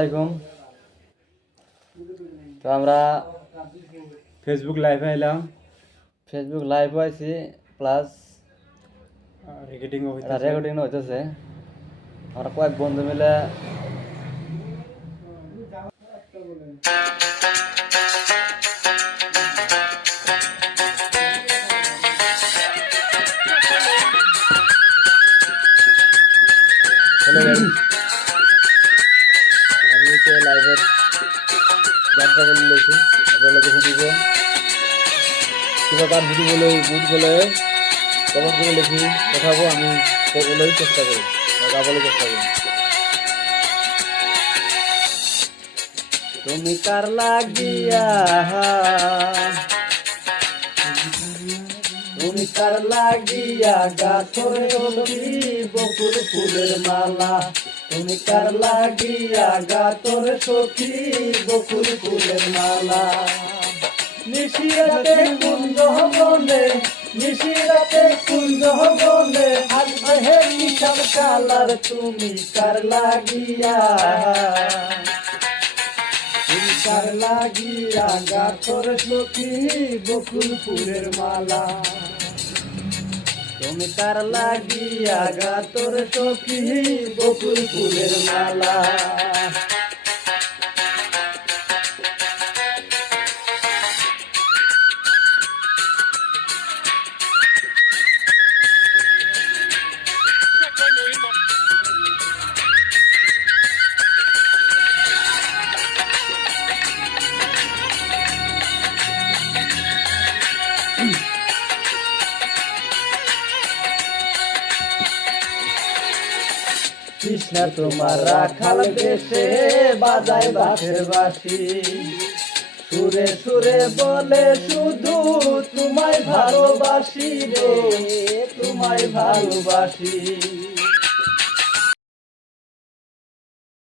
আসসালামাইকুম। তো আমরা ফেসবুক লাইভে এলাম, ফেসবুক লাইভ আইছি প্লাস রেকর্ডিং হইতেছে। আমরা কয়েক বন্ধু মিলে আমি লাইভত গান গাবলে লেছি, আপনাদের শুনিব। কিবা গান শুনিবলে গুণ গলে কমেন্ট করে লিখি, দেখাবো। আমি কবলেই চেষ্টা করি, গাবলে চেষ্টা করি। তুমি কার লাগিয়া, তুমি কার লাগিয়া গাছর সখী বকুল ফুলের মালা। তুমি কার লাগিয়া গাছর সখী বকুল ফুলের মালা। নিশিরাতে কুঞ্জ বনে, নিশিরাতে কুঞ্জ বনে আসবে হে কিসব কালার। তুমি কার লাগিয়া, তুমি কার লাগিয়া গাছর সখী বকুল ফুলের মালা। তুমি কার লাগিয়া গাছর সখী বকুল ফুলের মালা। কৃষ্ণা তোমার রাখাল দেশে বাজায় বাঁশের বাঁশি, সুরে সুরে বলে শুধু তোমায় ভালোবাসি রে, তোমায় ভালোবাসি।